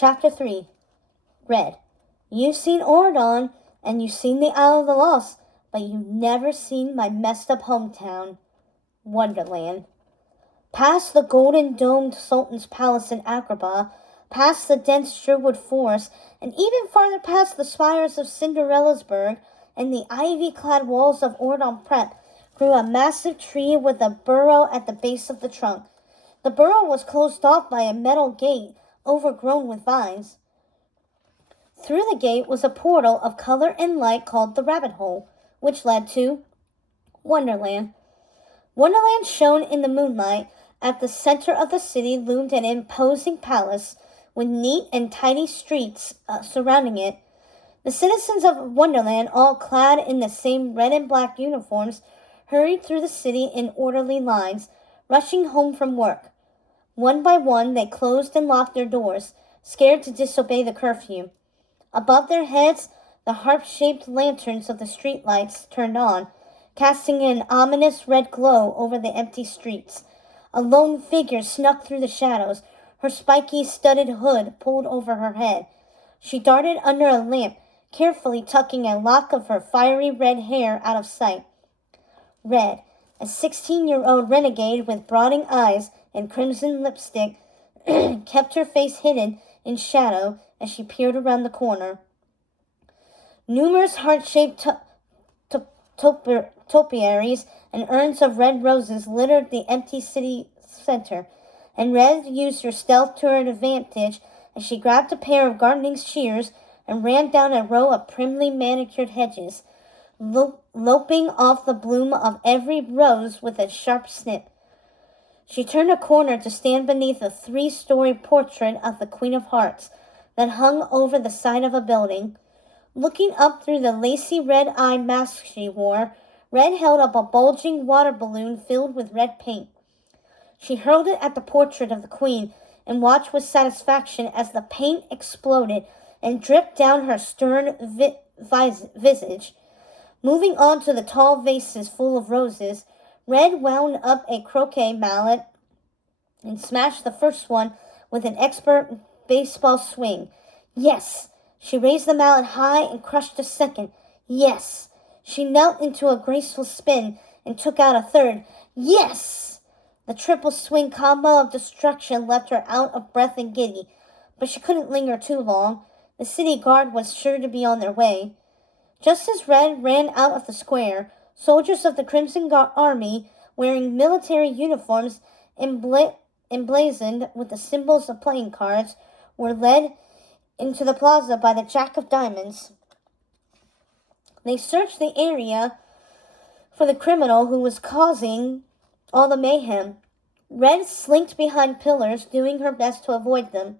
Chapter 3. Red. You've seen Ordon, and you've seen the Isle of the Lost, but you've never seen my messed-up hometown, Wonderland. Past the golden-domed Sultan's Palace in Agrabah, past the dense Sherwood Forest, and even farther past the spires of Cinderella's Burg and the ivy-clad walls of Ordon Prep, grew a massive tree with a burrow at the base of the trunk. The burrow was closed off by a metal gate overgrown with vines. Through the gate was a portal of color and light called the Rabbit Hole, which led to Wonderland. Wonderland shone in the moonlight. At the center of the city loomed an imposing palace with neat and tidy streets surrounding it. The citizens of Wonderland, all clad in the same red and black uniforms, hurried through the city in orderly lines, rushing home from work. One by one, they closed and locked their doors, scared to disobey the curfew. Above their heads, the harp-shaped lanterns of the streetlights turned on, casting an ominous red glow over the empty streets. A lone figure snuck through the shadows, her spiky, studded hood pulled over her head. She darted under a lamp, carefully tucking a lock of her fiery red hair out of sight. Red, a 16-year-old renegade with brooding eyes and crimson lipstick, kept her face hidden in shadow as she peered around the corner. Numerous heart-shaped topiaries and urns of red roses littered the empty city center, and Red used her stealth to her advantage as she grabbed a pair of gardening shears and ran down a row of primly manicured hedges, loping off the bloom of every rose with a sharp snip. She turned a corner to stand beneath a 3-story portrait of the Queen of Hearts that hung over the side of a building. Looking up through the lacy red-eye mask she wore, Red held up a bulging water balloon filled with red paint. She hurled it at the portrait of the Queen and watched with satisfaction as the paint exploded and dripped down her stern visage. Moving on to the tall vases full of roses, Red wound up a croquet mallet and smashed the first one with an expert baseball swing. Yes! She raised the mallet high and crushed the second. Yes! She knelt into a graceful spin and took out a third. Yes! The triple swing combo of destruction left her out of breath and giddy, but she couldn't linger too long. The city guard was sure to be on their way. Just as Red ran out of the square, soldiers of the Crimson Army, wearing military uniforms emblazoned with the symbols of playing cards, were led into the plaza by the Jack of Diamonds. They searched the area for the criminal who was causing all the mayhem. Red slinked behind pillars, doing her best to avoid them.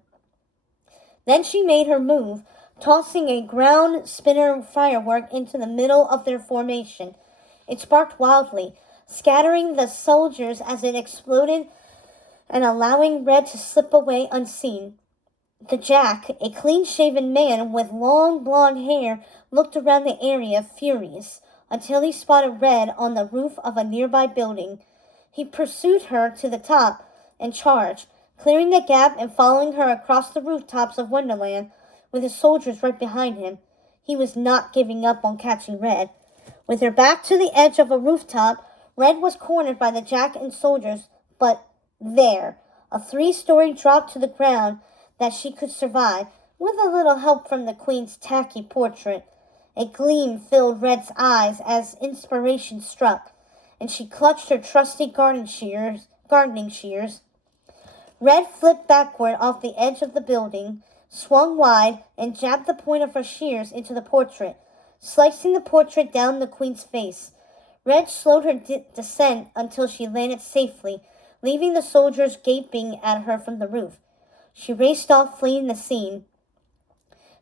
Then she made her move, tossing a ground spinner firework into the middle of their formation. It sparked wildly, scattering the soldiers as it exploded and allowing Red to slip away unseen. The Jack, a clean-shaven man with long blonde hair, looked around the area furious until he spotted Red on the roof of a nearby building. He pursued her to the top and charged, clearing the gap and following her across the rooftops of Wonderland with his soldiers right behind him. He was not giving up on catching Red. With her back to the edge of a rooftop, Red was cornered by the Jack and soldiers, but there, a 3-story drop to the ground that she could survive, with a little help from the Queen's tacky portrait. A gleam filled Red's eyes as inspiration struck, and she clutched her trusty gardening shears. Red flipped backward off the edge of the building, swung wide, and jabbed the point of her shears into the portrait, slicing the portrait down the Queen's face. Red slowed her descent until she landed safely, leaving the soldiers gaping at her from the roof. She raced off, fleeing the scene.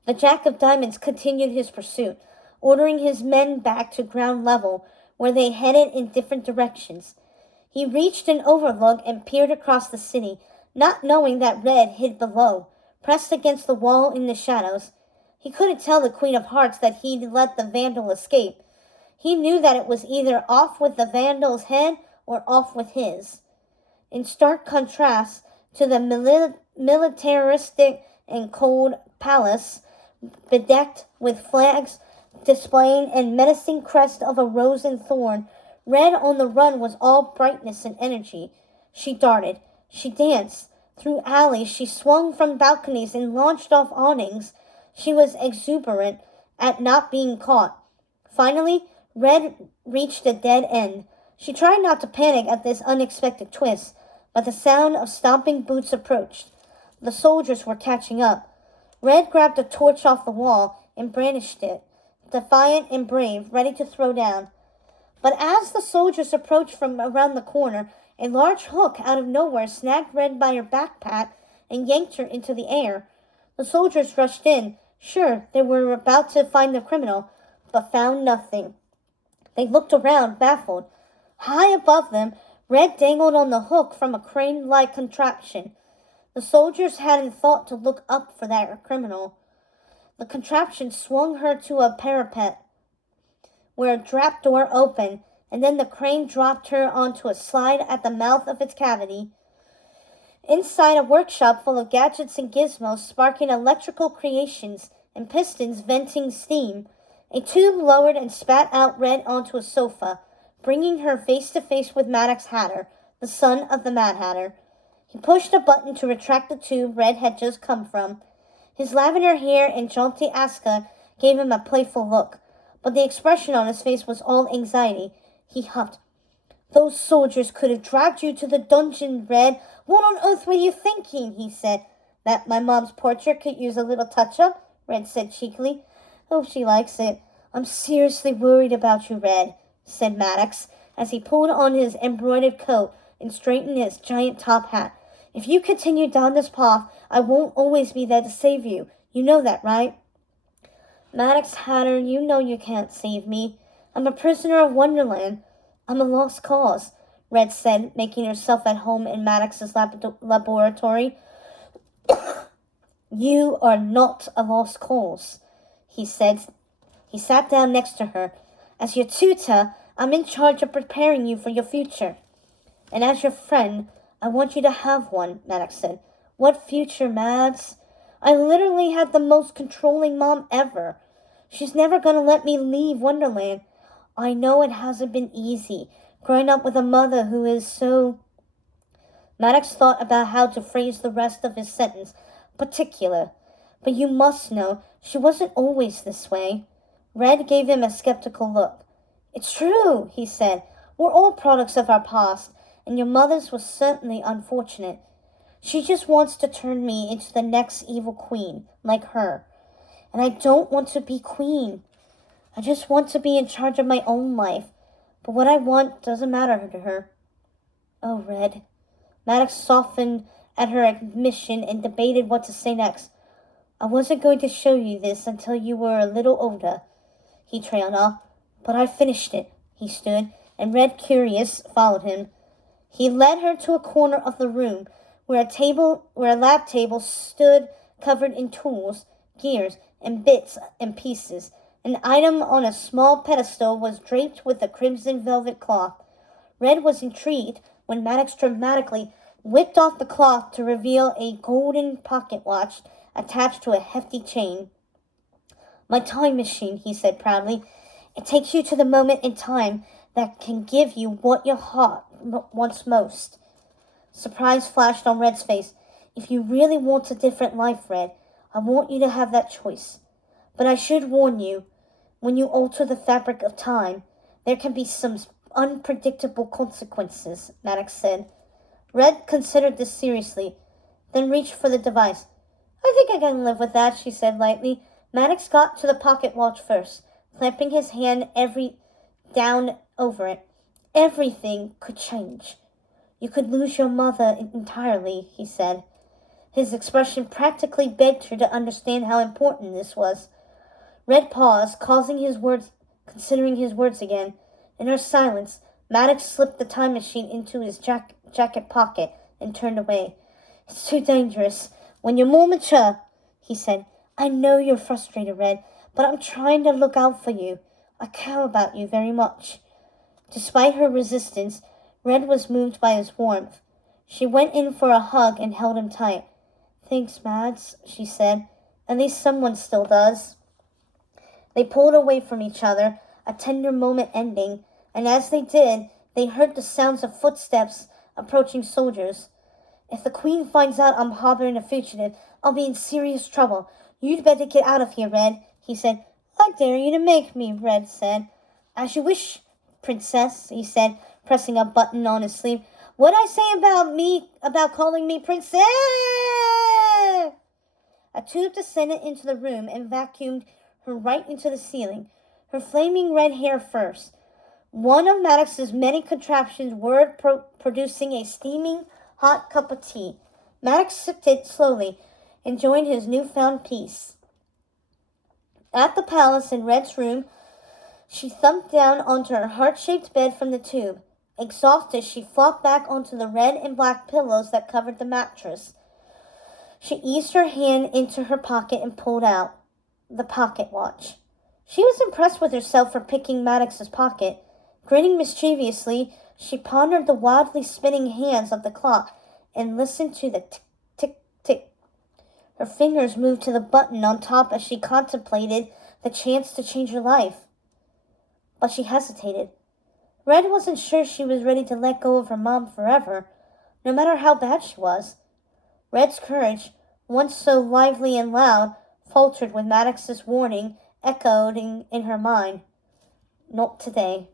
The Jack of Diamonds continued his pursuit, ordering his men back to ground level, where they headed in different directions. He reached an overlook and peered across the city, not knowing that Red hid below, pressed against the wall in the shadows. He couldn't tell the Queen of Hearts that he'd let the vandal escape. He knew that it was either off with the vandal's head or off with his. In stark contrast to the militaristic and cold palace, bedecked with flags displaying a menacing crest of a rose and thorn. Red on the run was all brightness and energy. She darted. She danced. Through alleys, she swung from balconies and launched off awnings. She was exuberant at not being caught. Finally, Red reached a dead end. She tried not to panic at this unexpected twist, but the sound of stomping boots approached. The soldiers were catching up. Red grabbed a torch off the wall and brandished it, defiant and brave, ready to throw down. But as the soldiers approached from around the corner, a large hook out of nowhere snagged Red by her backpack and yanked her into the air. The soldiers rushed in. Sure, they were about to find the criminal, but found nothing. They looked around, baffled. High above them, Red dangled on the hook from a crane-like contraption. The soldiers hadn't thought to look up for that criminal. The contraption swung her to a parapet, where a trapdoor opened, and then the crane dropped her onto a slide at the mouth of its cavity. Inside a workshop full of gadgets and gizmos sparking electrical creations and pistons venting steam, a tube lowered and spat out Red onto a sofa, bringing her face to face with Maddox Hatter, the son of the Mad Hatter. He pushed a button to retract the tube Red had just come from. His lavender hair and jaunty ascot gave him a playful look, but the expression on his face was all anxiety. He huffed. Those soldiers could have dragged you to the dungeon, Red. What on earth were you thinking? He said. That my mom's portrait could use a little touch-up, Red said cheekily. Hope she likes it. I'm seriously worried about you, Red, said Maddox, as he pulled on his embroidered coat and straightened his giant top hat. If you continue down this path, I won't always be there to save you. You know that, right? Maddox Hatter, you know you can't save me. I'm a prisoner of Wonderland. I'm a lost cause, Red said, making herself at home in Maddox's laboratory. You are not a lost cause, he said. He sat down next to her. As your tutor, I'm in charge of preparing you for your future. And as your friend, I want you to have one, Maddox said. What future, Mads? I literally had the most controlling mom ever. She's never going to let me leave Wonderland. I know it hasn't been easy, growing up with a mother who is so... Maddox thought about how to phrase the rest of his sentence. Particular. But you must know, she wasn't always this way. Red gave him a skeptical look. It's true, he said. We're all products of our past, and your mother's was certainly unfortunate. She just wants to turn me into the next evil queen, like her. And I don't want to be queen. I just want to be in charge of my own life. But what I want doesn't matter to her. Oh, Red. Maddox softened at her admission and debated what to say next. I wasn't going to show you this until you were a little older, he trailed off. But I finished it. He stood, and Red, curious, followed him. He led her to a corner of the room where a lab table stood covered in tools, gears, and bits and pieces. An item on a small pedestal was draped with a crimson velvet cloth. Red was intrigued when Maddox dramatically whipped off the cloth to reveal a golden pocket watch attached to a hefty chain. My time machine, he said proudly. It takes you to the moment in time that can give you what your heart wants most. Surprise flashed on Red's face. If you really want a different life, Red, I want you to have that choice. But I should warn you, when you alter the fabric of time, there can be some unpredictable consequences, Maddox said. Red considered this seriously, then reached for the device. I think I can live with that, she said lightly. Maddox got to the pocket watch first, clamping his hand down over it. Everything could change. You could lose your mother entirely, he said. His expression practically begged her to understand how important this was. Red paused, considering his words again. In her silence, Maddox slipped the time machine into his jacket pocket and turned away. It's too dangerous. When you're more mature, he said. I know you're frustrated, Red, but I'm trying to look out for you. I care about you very much. Despite her resistance, Red was moved by his warmth. She went in for a hug and held him tight. Thanks, Mads, she said. At least someone still does. They pulled away from each other, a tender moment ending, and as they did, they heard the sounds of footsteps approaching soldiers. If the Queen finds out I'm harboring a fugitive, I'll be in serious trouble. You'd better get out of here, Red, he said. I dare you to make me, Red said. As you wish, Princess, he said, pressing a button on his sleeve. What'd I say about calling me Princess? A tube descended into the room and vacuumed her right into the ceiling, her flaming red hair first. One of Maddox's many contraptions were producing a steaming hot cup of tea. Maddox sipped it slowly, enjoying his newfound peace. At the palace in Red's room, she thumped down onto her heart-shaped bed from the tube. Exhausted, she flopped back onto the red and black pillows that covered the mattress. She eased her hand into her pocket and pulled out the pocket watch. She was impressed with herself for picking Maddox's pocket. Grinning mischievously, she pondered the wildly spinning hands of the clock and listened to the tick-tick-tick. Her fingers moved to the button on top as she contemplated the chance to change her life. But she hesitated. Red wasn't sure she was ready to let go of her mom forever, no matter how bad she was. Red's courage, once so lively and loud, faltered with Maddox's warning echoing in her mind. Not today.